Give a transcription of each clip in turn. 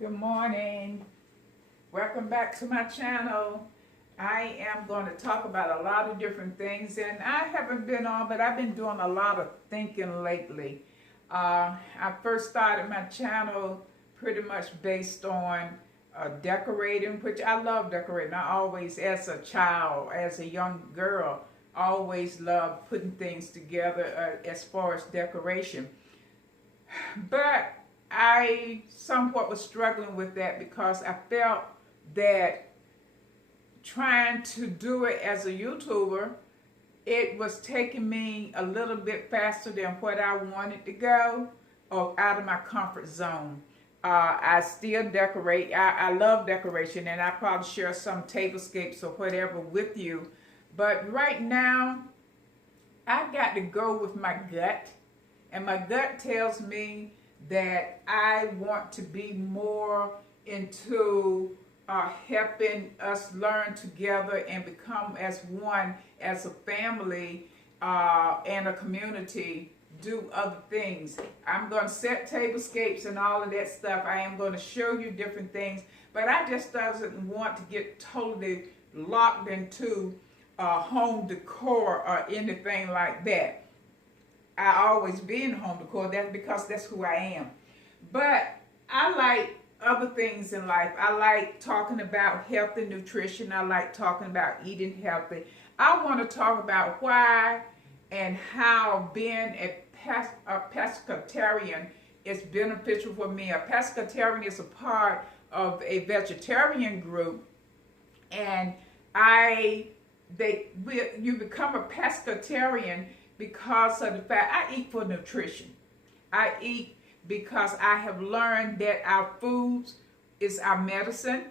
Good morning. Welcome back to my channel. I am going to talk about a lot of different things, and I haven't been on, but I've been doing a lot of thinking lately. I first started my channel pretty much based on decorating, which I love decorating. I always, as a child, as a young girl, always loved putting things together as far as decoration. But I somewhat was struggling with that because I felt that trying to do it as a YouTuber, it was taking me a little bit faster than what I wanted to go, or out of my comfort zone. I still decorate. I love decoration, and I probably share some tablescapes or whatever with you. But right now, I got to go with my gut, and my gut tells me that I want to be more into helping us learn together and become as one, as a family and a community, do other things. I'm going to set tablescapes and all of that stuff. I am going to show you different things, but I just doesn't want to get totally locked into home decor or anything like that. I always be in home decor. That's because that's who I am. But I like other things in life. I like talking about health and nutrition. I like talking about eating healthy. I want to talk about why and how being a pescatarian is beneficial for me. A pescatarian is a part of a vegetarian group, and you become a pescatarian because of the fact I eat for nutrition. I eat because I have learned that our foods is our medicine,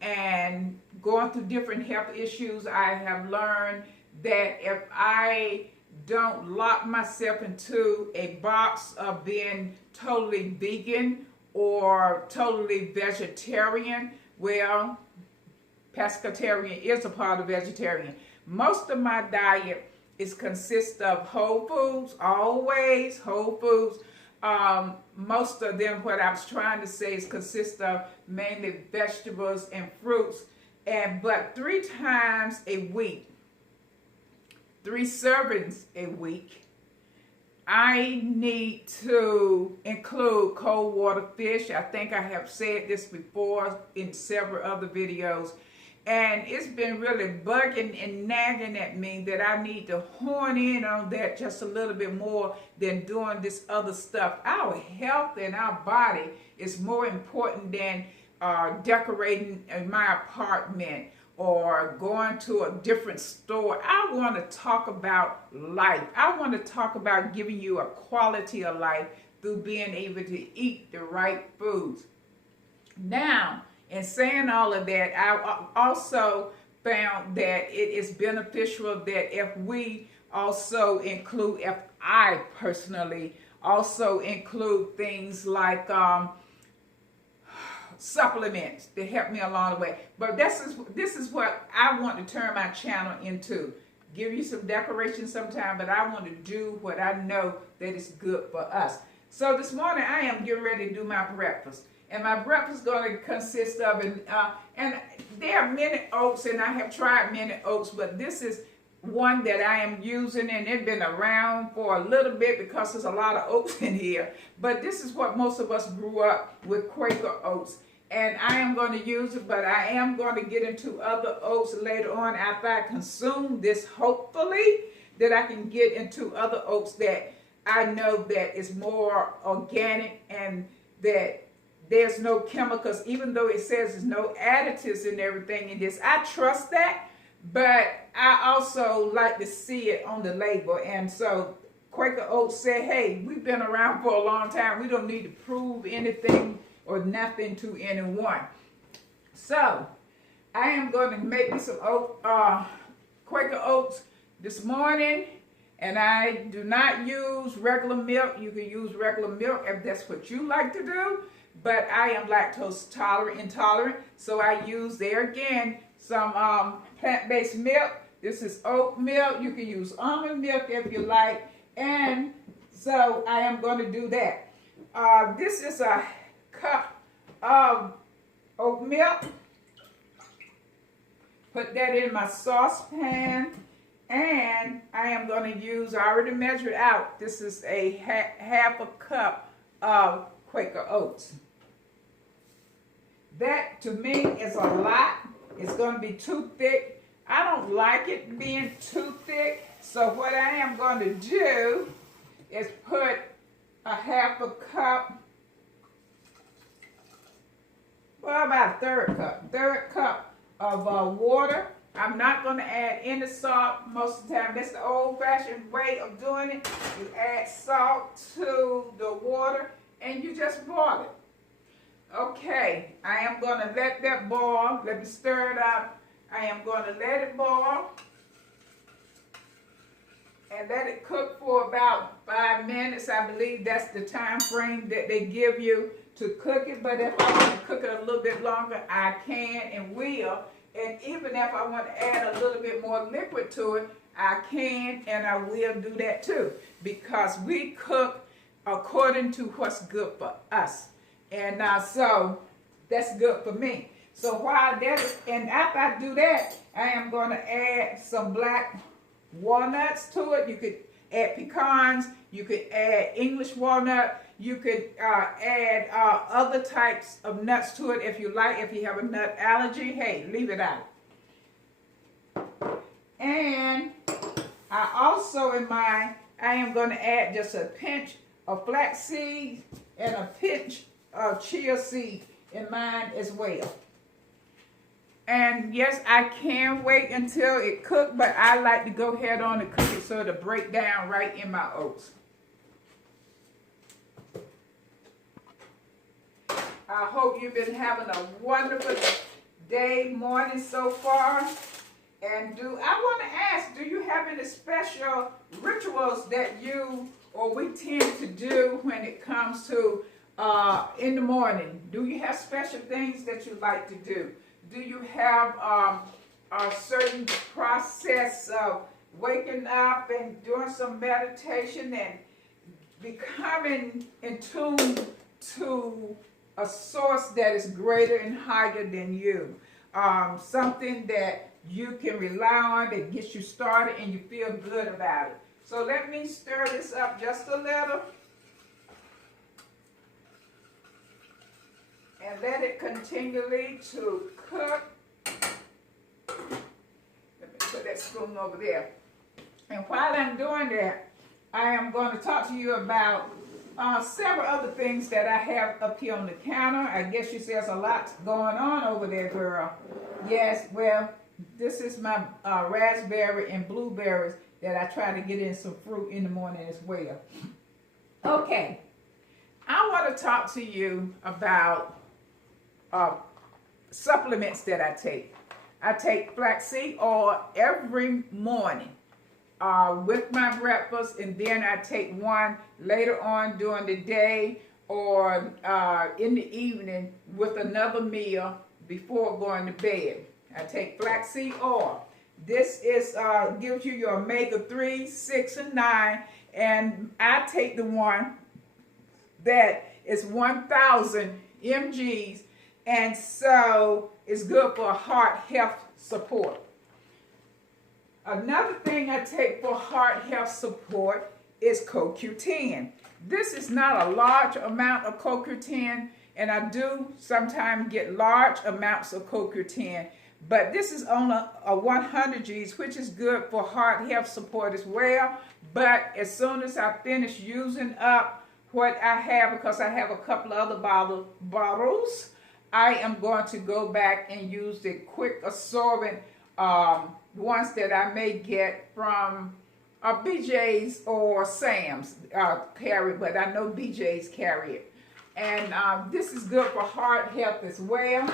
and going through different health issues, I have learned that if I don't lock myself into a box of being totally vegan or totally vegetarian, well, pescatarian is a part of vegetarian. Most of my diet consists of whole foods, always whole foods. Most of them, what I was trying to say, consist of mainly vegetables and fruits. But 3 times a week, 3 servings a week, I need to include cold water fish. I think I have said this before in several other videos. And it's been really bugging and nagging at me that I need to hone in on that just a little bit more than doing this other stuff. Our health and our body is more important than decorating in my apartment or going to a different store. I want to talk about life. I want to talk about giving you a quality of life through being able to eat the right foods. Now, in saying all of that, I also found that it is beneficial that if we also include, if I personally also include things like supplements to help me along the way. But this is what I want to turn my channel into. Give you some decoration sometime, but I want to do what I know that is good for us. So this morning I am getting ready to do my breakfast. And my breakfast is going to consist of, and there are many oats, and I have tried many oats, but this is one that I am using, and it's been around for a little bit because there's a lot of oats in here. But this is what most of us grew up with, Quaker oats. And I am going to use it, but I am going to get into other oats later on after I consume this, hopefully, that I can get into other oats that I know that is more organic and that there's no chemicals, even though it says there's no additives and everything in this. I trust that, but I also like to see it on the label. And so Quaker Oats said, hey, we've been around for a long time. We don't need to prove anything or nothing to anyone. So I am going to make me some Quaker Oats this morning. And I do not use regular milk. You can use regular milk if that's what you like to do. But I am lactose intolerant, so I use there again some plant-based milk. This is oat milk. You can use almond milk if you like. And so I am going to do that. This is a cup of oat milk. Put that in my saucepan. And I am going to use, I already measured out, this is a half a cup of Quaker oats. That to me is a lot. It's going to be too thick. I don't like it being too thick. So what I am going to do is put a half a cup, well, about a third cup of water. I'm not going to add any salt most of the time. That's the old-fashioned way of doing it. You add salt to the water and you just boil it. Okay, I am going to let that boil. Let me stir it up. I am going to let it boil and let it cook for about 5 minutes. I believe that's the time frame that they give you to cook it. But if I want to cook it a little bit longer, I can and will. And even if I want to add a little bit more liquid to it, I can and I will do that too. Because we cook according to what's good for us. And so that's good for me. So while that is, and after I do that, I am going to add some black walnuts to it. You could add pecans. You could add English walnut. You could add other types of nuts to it if you like. If you have a nut allergy, hey, leave it out. And I also I am going to add just a pinch of flaxseed and a pinch of chia seed in mine as well. And yes, I can wait until it cooks, but I like to go ahead on and cook it so it'll break down right in my oats. I hope you've been having a wonderful day, morning so far. And I want to ask, do you have any special rituals that you or we tend to do when it comes to in the morning? Do you have special things that you like to do? Do you have a certain process of waking up and doing some meditation and becoming in tune to a source that is greater and higher than you? Something that you can rely on that gets you started and you feel good about it. So let me stir this up just a little. And let it continually to cook. Let me put that spoon over there. And while I'm doing that, I am going to talk to you about several other things that I have up here on the counter. I guess you see there's a lot going on over there, girl. Yes, well, this is my raspberry and blueberries that I try to get in some fruit in the morning as well. Okay, I want to talk to you about supplements that I take. I take flaxseed oil every morning with my breakfast, and then I take one later on during the day or in the evening with another meal before going to bed. I take flaxseed oil. This is gives you your omega-3, 6, and 9, and I take the one that is 1,000 mgs. And so it's good for heart health support. Another thing I take for heart health support is CoQ10. This is not a large amount of CoQ10, and I do sometimes get large amounts of CoQ10, but this is on a 100 Gs, which is good for heart health support as well. But as soon as I finish using up what I have, because I have a couple of other bottles, I am going to go back and use the quick absorbent ones that I may get from BJ's or Sam's carry, but I know BJ's carry it. And this is good for heart health as well.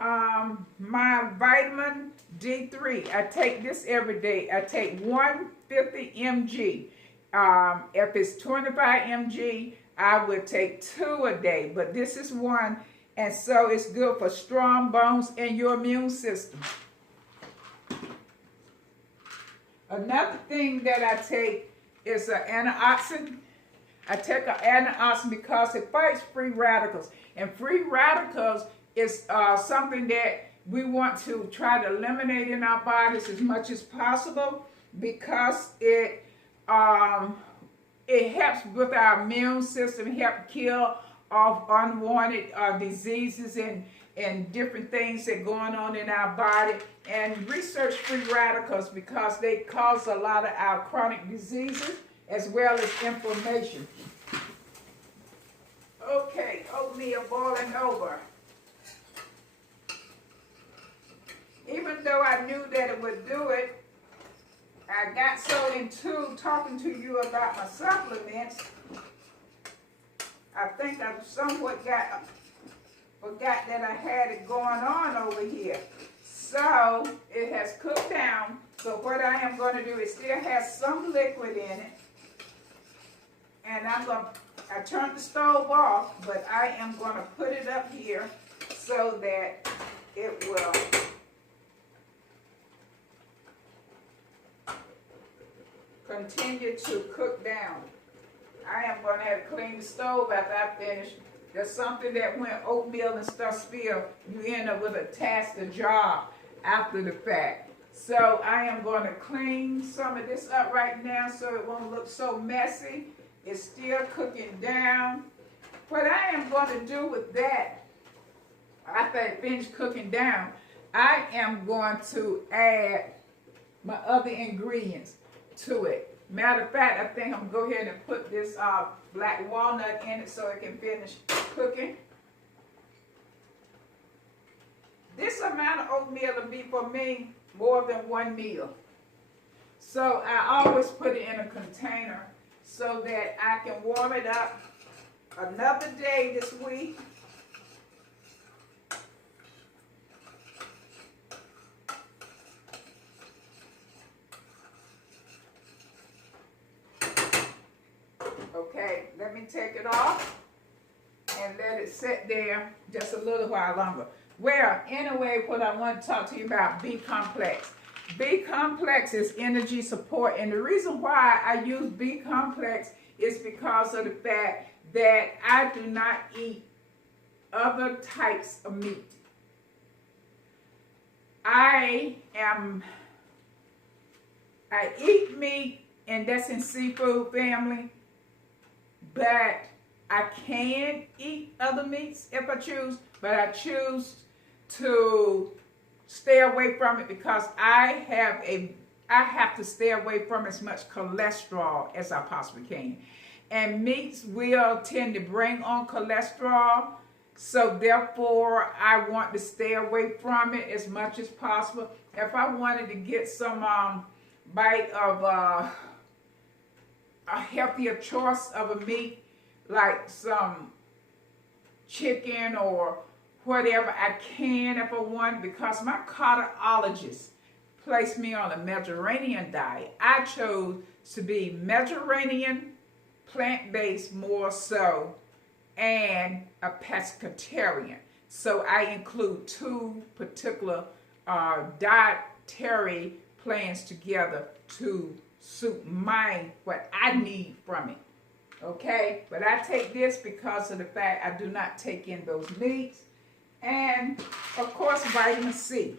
My vitamin D3, I take this every day. I take 150 mg. If it's 25 mg, I would take 2 a day, but this is 1, and so it's good for strong bones and your immune system. Another thing that I take is an antioxidant. I take an antioxidant because it fights free radicals. And free radicals is something that we want to try to eliminate in our bodies as much as possible, because it helps with our immune system, help kill off unwanted diseases and different things that are going on in our body. And research free radicals because they cause a lot of our chronic diseases as well as inflammation. Okay, oatmeal boiling over. Even though I knew that it would do it, I got so into talking to you about my supplements, I think I somewhat forgot that I had it going on over here. So it has cooked down. So what I am going to do, it still has some liquid in it. And I turned the stove off, but I am going to put it up here so that it will continue to cook down. I am going to have to clean the stove after I finish. There's something that when oatmeal and stuff spill, you end up with a task, a job after the fact. So I am going to clean some of this up right now so it won't look so messy. It's still cooking down. What I am going to do with that, after I finish cooking down, I am going to add my other ingredients to it. Matter of fact, I think I'm going to go ahead and put this black walnut in it so it can finish cooking. This amount of oatmeal will be for me more than one meal. So I always put it in a container so that I can warm it up another day this week. Okay, let me take it off and let it sit there just a little while longer. Well, anyway, what I want to talk to you about, B-complex. B-complex is energy support, and the reason why I use B-complex is because of the fact that I do not eat other types of meat. I eat meat, and that's in seafood family, but I can eat other meats if I choose, but I choose to stay away from it because I have to stay away from as much cholesterol as I possibly can. And meats will tend to bring on cholesterol, so therefore I want to stay away from it as much as possible. If I wanted to get some bite of a healthier choice of a meat, like some chicken or whatever, I can if I want, because my cardiologist placed me on a Mediterranean diet. I chose to be Mediterranean, plant-based more so, and a pescatarian. So I include two particular dietary plans together to suit what I need from it. Okay, but I take this because of the fact I do not take in those meats. And of course, vitamin C.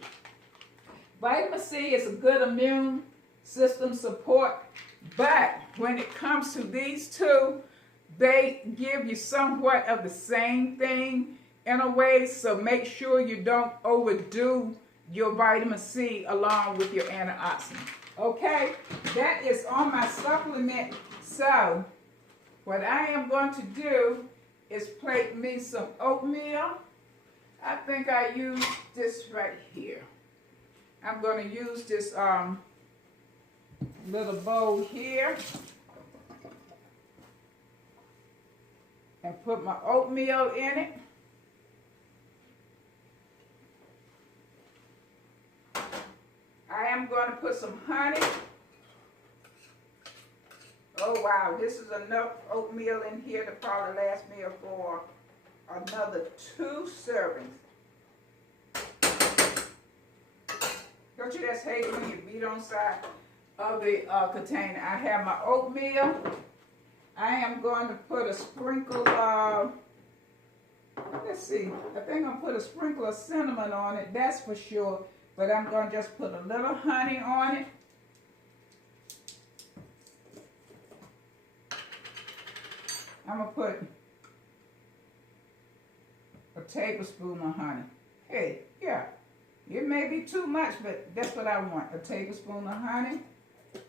Vitamin C is a good immune system support, but when it comes to these two, they give you somewhat of the same thing in a way, so make sure you don't overdo your vitamin C along with your antioxidant. Okay, that is on my supplement. So what I am going to do is plate me some oatmeal. I think I use this right here. I'm going to use this little bowl here and put my oatmeal in it. I am going to put some honey. Oh wow, this is enough oatmeal in here to probably last me for another 2 servings. Don't you just hate it when you beat on side of the container? I have my oatmeal, I am going to put a sprinkle of, let's see, I think I'll put a sprinkle of cinnamon on it, that's for sure. But I'm going to just put a little honey on it. I'm going to put a tablespoon of honey. Hey, yeah, it may be too much, but that's what I want, a tablespoon of honey.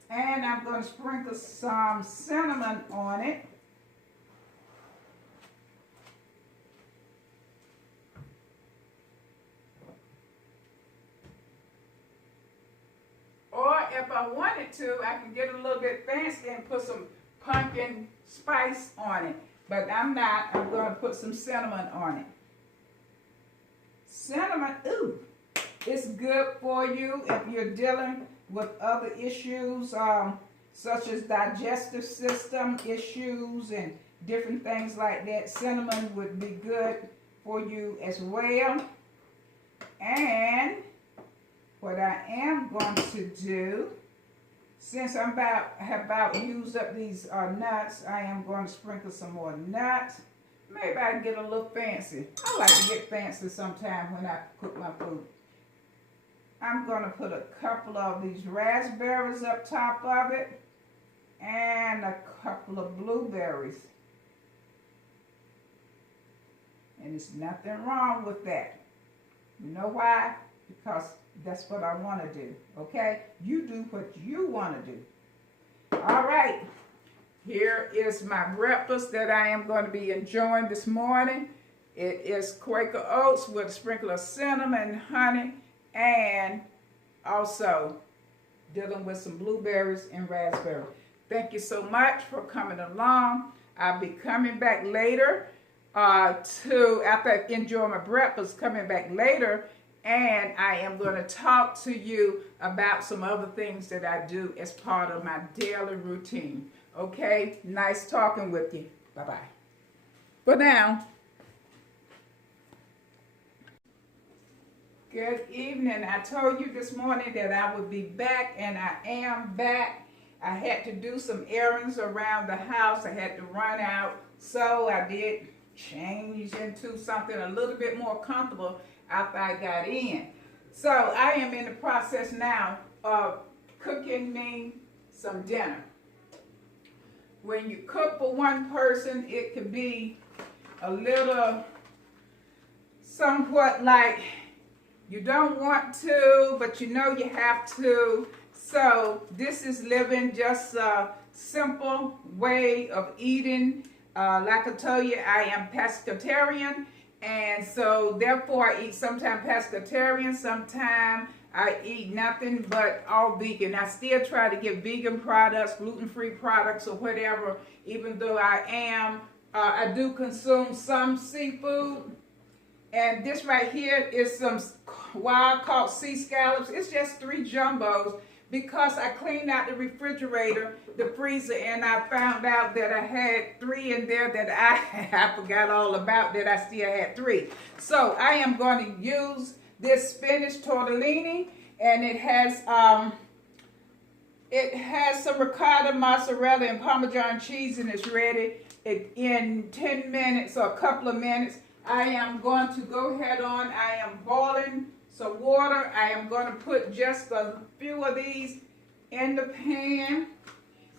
And I'm going to sprinkle some cinnamon on it. Or if I wanted to, I can get a little bit fancy and put some pumpkin spice on it. But I'm not. I'm going to put some cinnamon on it. Cinnamon, ooh, it's good for you if you're dealing with other issues, such as digestive system issues and different things like that. Cinnamon would be good for you as well. And what I am going to do, since I have about used up these nuts, I am going to sprinkle some more nuts. Maybe I can get a little fancy. I like to get fancy sometime when I cook my food. I'm going to put a couple of these raspberries up top of it and a couple of blueberries. And there's nothing wrong with that. You know why? Because that's what I want to do, okay? You do what you want to do. All right. Here is my breakfast that I am going to be enjoying this morning. It is Quaker oats with a sprinkle of cinnamon, honey, and also dealing with some blueberries and raspberries. Thank you so much for coming along. I'll be coming back later after I enjoy my breakfast, coming back later, and I am going to talk to you about some other things that I do as part of my daily routine. Okay? Nice talking with you. Bye-bye. For now. Good evening. I told you this morning that I would be back, and I am back. I had to do some errands around the house. I had to run out, so I did change into something a little bit more comfortable after I got in. So I am in the process now of cooking me some dinner. When you cook for one person, it can be a little somewhat like you don't want to, but you know you have to. So this is living just a simple way of eating. Like I told you, I am pescatarian, and so therefore I eat sometimes pescatarian, sometimes I eat nothing but all vegan. I still try to get vegan products, gluten-free products, or whatever, even though I do consume some seafood. And this right here is some wild-caught sea scallops. It's just 3 jumbos because I cleaned out the refrigerator, the freezer, and I found out that I had 3 in there that I forgot all about, that I still had 3. So I am going to use this spinach tortellini, and it has some ricotta, mozzarella, and Parmesan cheese, and it's ready in 10 minutes or a couple of minutes. I am going to go ahead on. I am boiling some water. I am going to put just a few of these in the pan,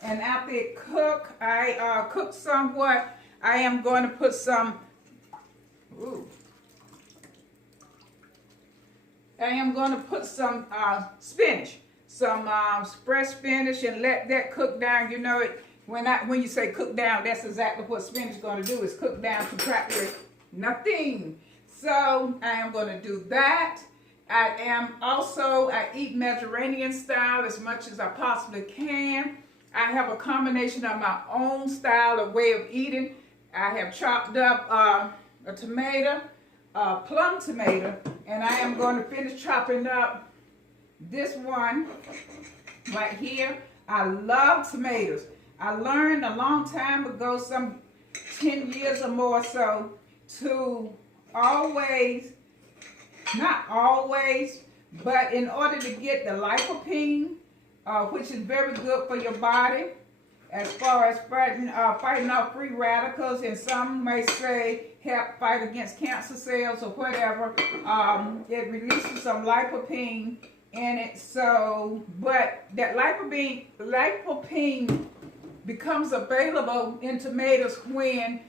and after it cook, I cook somewhat. I am going to put some. I am going to put some spinach, some fresh spinach, and let that cook down. You know it when you say cook down, that's exactly what spinach is going to do, is cook down to practically nothing. So I am going to do that. I eat Mediterranean style as much as I possibly can. I have a combination of my own style of way of eating. I have chopped up a tomato, plum tomato, and I am going to finish chopping up this one right here. I love tomatoes. I learned a long time ago, some 10 years or more so, to always, not always, but in order to get the lycopene, which is very good for your body, as far as fighting off free radicals, and some may say help fight against cancer cells or whatever. It releases some lycopene in it. So, but that lycopene becomes available in tomatoes when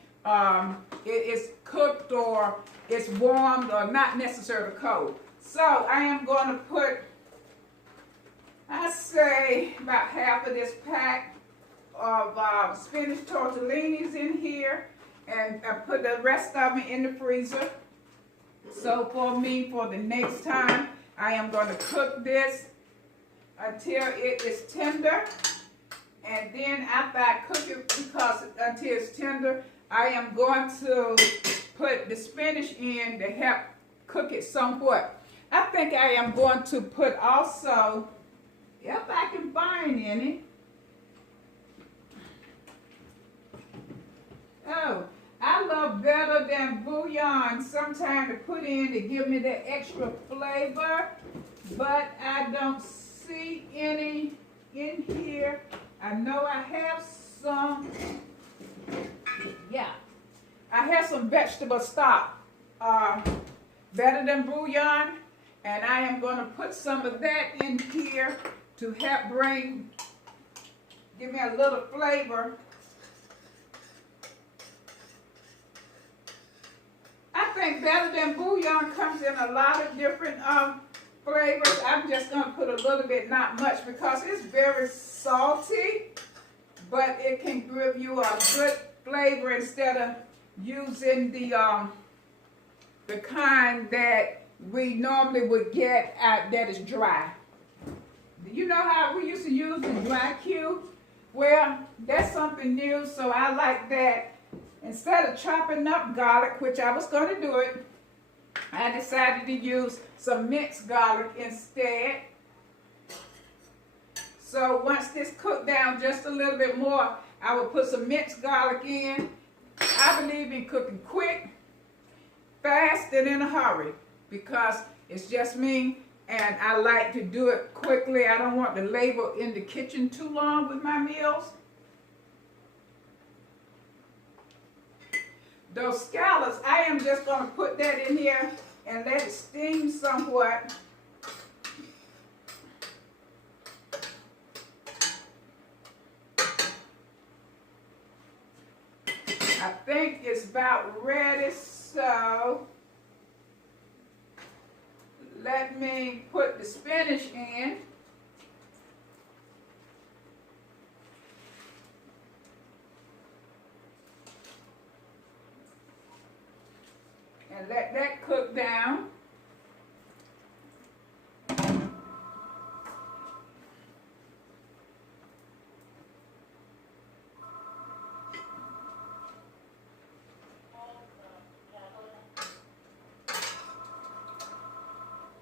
it is cooked or it's warmed or not necessarily cold. So I am going to put, I say, about half of this pack of spinach tortellinis in here, and I put the rest of it in the freezer. So for the next time, I am going to cook this until it is tender. And then after I cook it, until it's tender, I am going to put the spinach in to help cook it somewhat. I think I am going to put also, if I can find any. Oh, I love better than bouillon sometimes to put in to give me that extra flavor, but I don't see any in here. I know I have some. Yeah, I have some vegetable stock, better than bouillon, and I am going to put some of that in here to help give me a little flavor. I think better than bouillon comes in a lot of different flavors. I'm just going to put a little bit, not much, because it's very salty, but it can give you a good flavor instead of using the kind that we normally would get that is dry. You know how we used to use the dry cubes? Well, that's something new, so I like that. Instead of chopping up garlic, which I was going to do it, I decided to use some minced garlic instead. So once this cooked down just a little bit more, I will put some minced garlic in. I believe in cooking quick, fast, and in a hurry, because it's just me, and I like to do it quickly. I don't want to labor in the kitchen too long with my meals. Those scallops, I am just going to put that in here and let it steam somewhat. I think it's about ready, so let me put the spinach in. And let that cook down.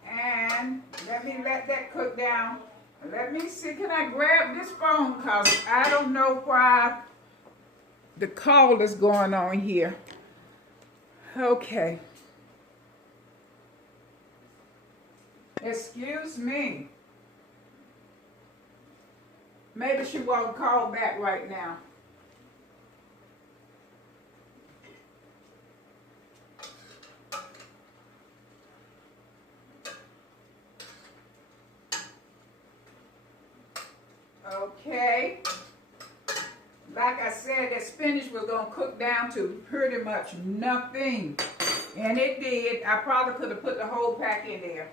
And let me let that cook down. Let me see, can I grab this phone? Because I don't know why the call is going on here. Okay. Excuse me. Maybe she won't call back right now. Okay. Like I said, that spinach was going to cook down to pretty much nothing. And it did. I probably could have put the whole pack in there.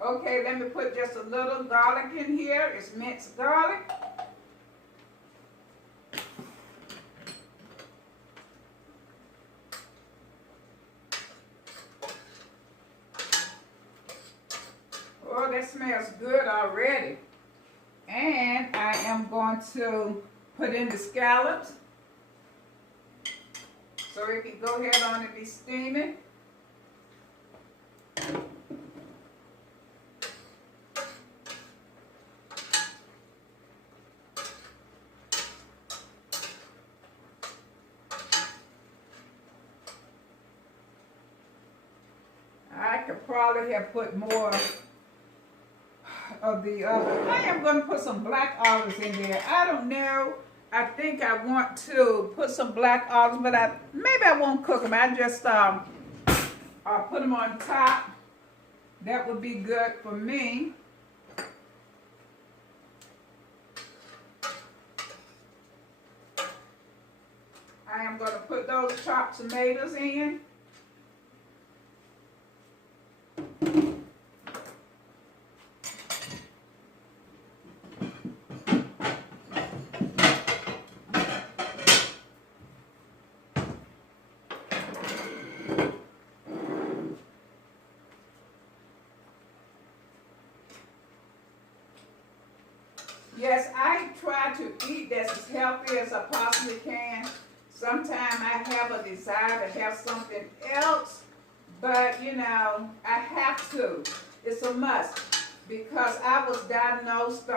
Okay, let me put just a little garlic in here. It's minced garlic. Oh, that smells good already. And I am going to put in the scallops so it can go ahead on and be steaming. I could probably have put more of the other. I am going to put some black olives in there. I don't know. I think I want to put some black olives, but maybe I won't cook them. I just put them on top. That would be good for me. I am going to put those chopped tomatoes in. Yes, I try to eat that's as healthy as I possibly can. Sometimes I have a desire to have something else, but you know, I have to. It's a must because I was diagnosed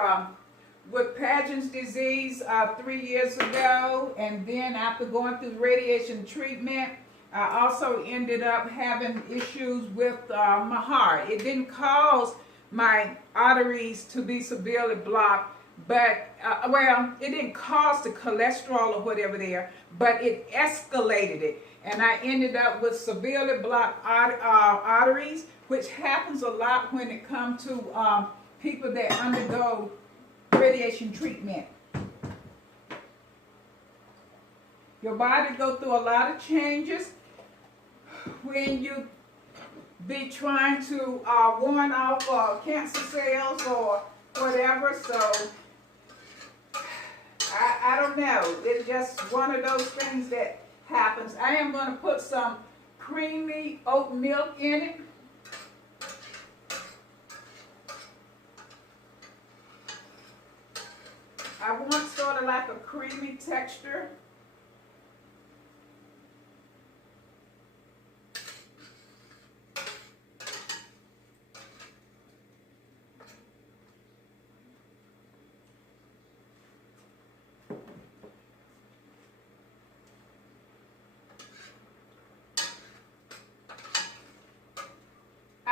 with Paget's disease 3 years ago, and then after going through radiation treatment, I also ended up having issues with my heart. It didn't cause my arteries to be severely blocked, but well, it didn't cause the cholesterol or whatever there, but it escalated it, and I ended up with severely blocked arteries, which happens a lot when it comes to people that undergo radiation treatment. Your body go through a lot of changes when you be trying to warn off cancer cells or whatever. So I don't know. It's just one of those things that happens. I am going to put some creamy oat milk in it. I want sort of like a creamy texture.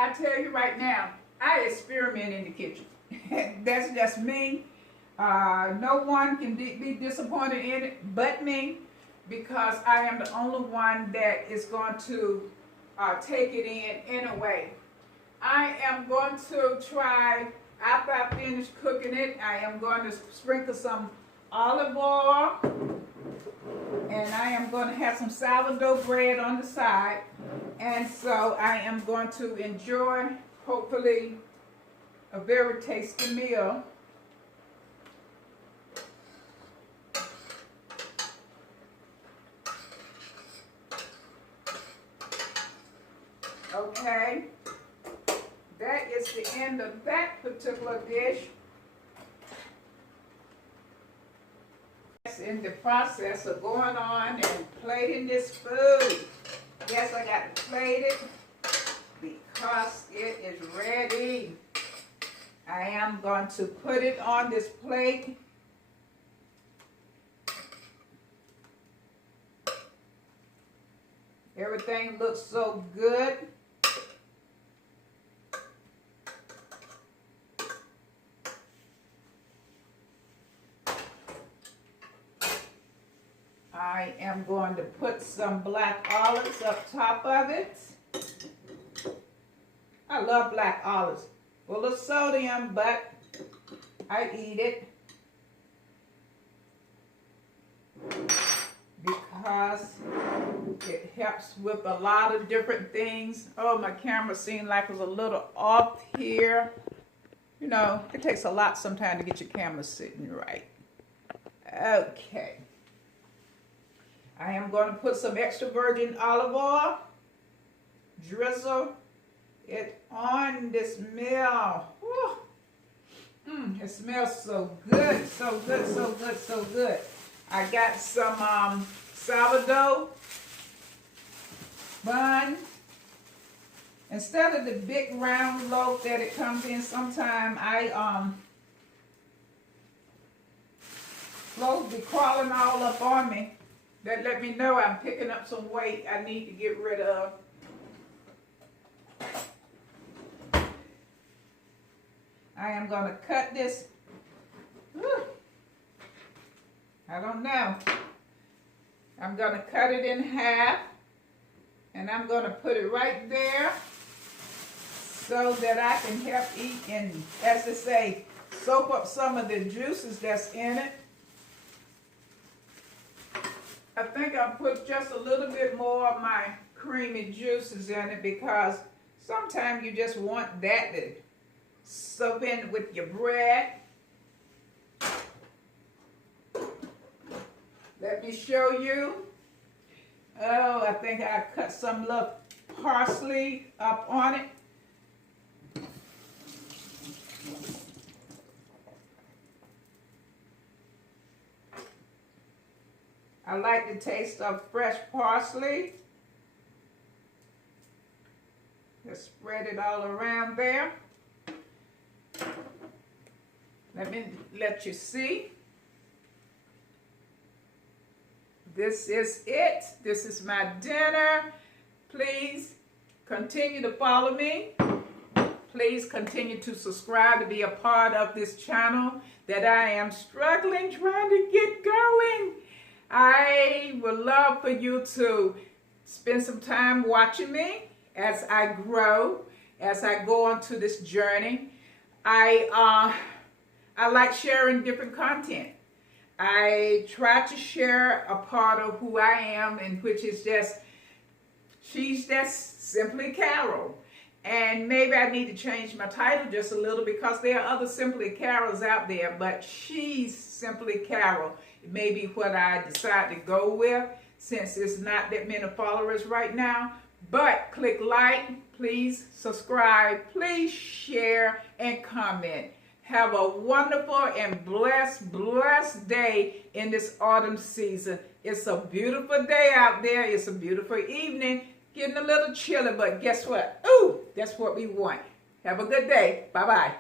I tell you right now, I experiment in the kitchen. That's just me. No one can be disappointed in it but me, because I am the only one that is going to take it in anyway. I am going to try, after I finish cooking it, I am going to sprinkle some olive oil, and I am going to have some sourdough bread on the side. And so I am going to enjoy, hopefully, a very tasty meal. Okay, that is the end of that particular dish. In the process of going on and plating this food. Yes, I got to plate it because it is ready. I am going to put it on this plate. Everything looks so good. I am going to put some black olives up top of it. I love black olives. Full of sodium, but I eat it because it helps with a lot of different things. Oh, my camera seemed like it was a little off here. You know, it takes a lot sometimes to get your camera sitting right. Okay. I am going to put some extra virgin olive oil, drizzle it on this meal. It smells so good, so good, so good, so good. I got some sourdough bun. Instead of the big round loaf that it comes in, sometimes loaves be crawling all up on me. That let me know I'm picking up some weight I need to get rid of. I am going to cut this I don't know. I'm going to cut it in half, and I'm going to put it right there so that I can help eat and, as they say, soak up some of the juices that's in it. I think I'll put just a little bit more of my creamy juices in it because sometimes you just want that to soak in with your bread. Let me show you. Oh, I think I cut some little parsley up on it. I like the taste of fresh parsley. Just spread it all around there. Let me let you see. This is it. This is my dinner. Please continue to follow me. Please continue to subscribe to be a part of this channel that I am struggling trying to get going. I would love for you to spend some time watching me as I grow, as I go on to this journey. I like sharing different content. I try to share a part of who I am, and which is she's just simply Carol. And maybe I need to change my title just a little because there are other Simply Carols out there, but she's Simply Carol. It may be what I decide to go with since it's not that many followers right now. But click like, please subscribe, please share and comment. Have a wonderful and blessed day in this autumn season. It's a beautiful day out there. It's a beautiful evening. Getting a little chilly, but guess what? Ooh, that's what we want. Have a good day. Bye-bye.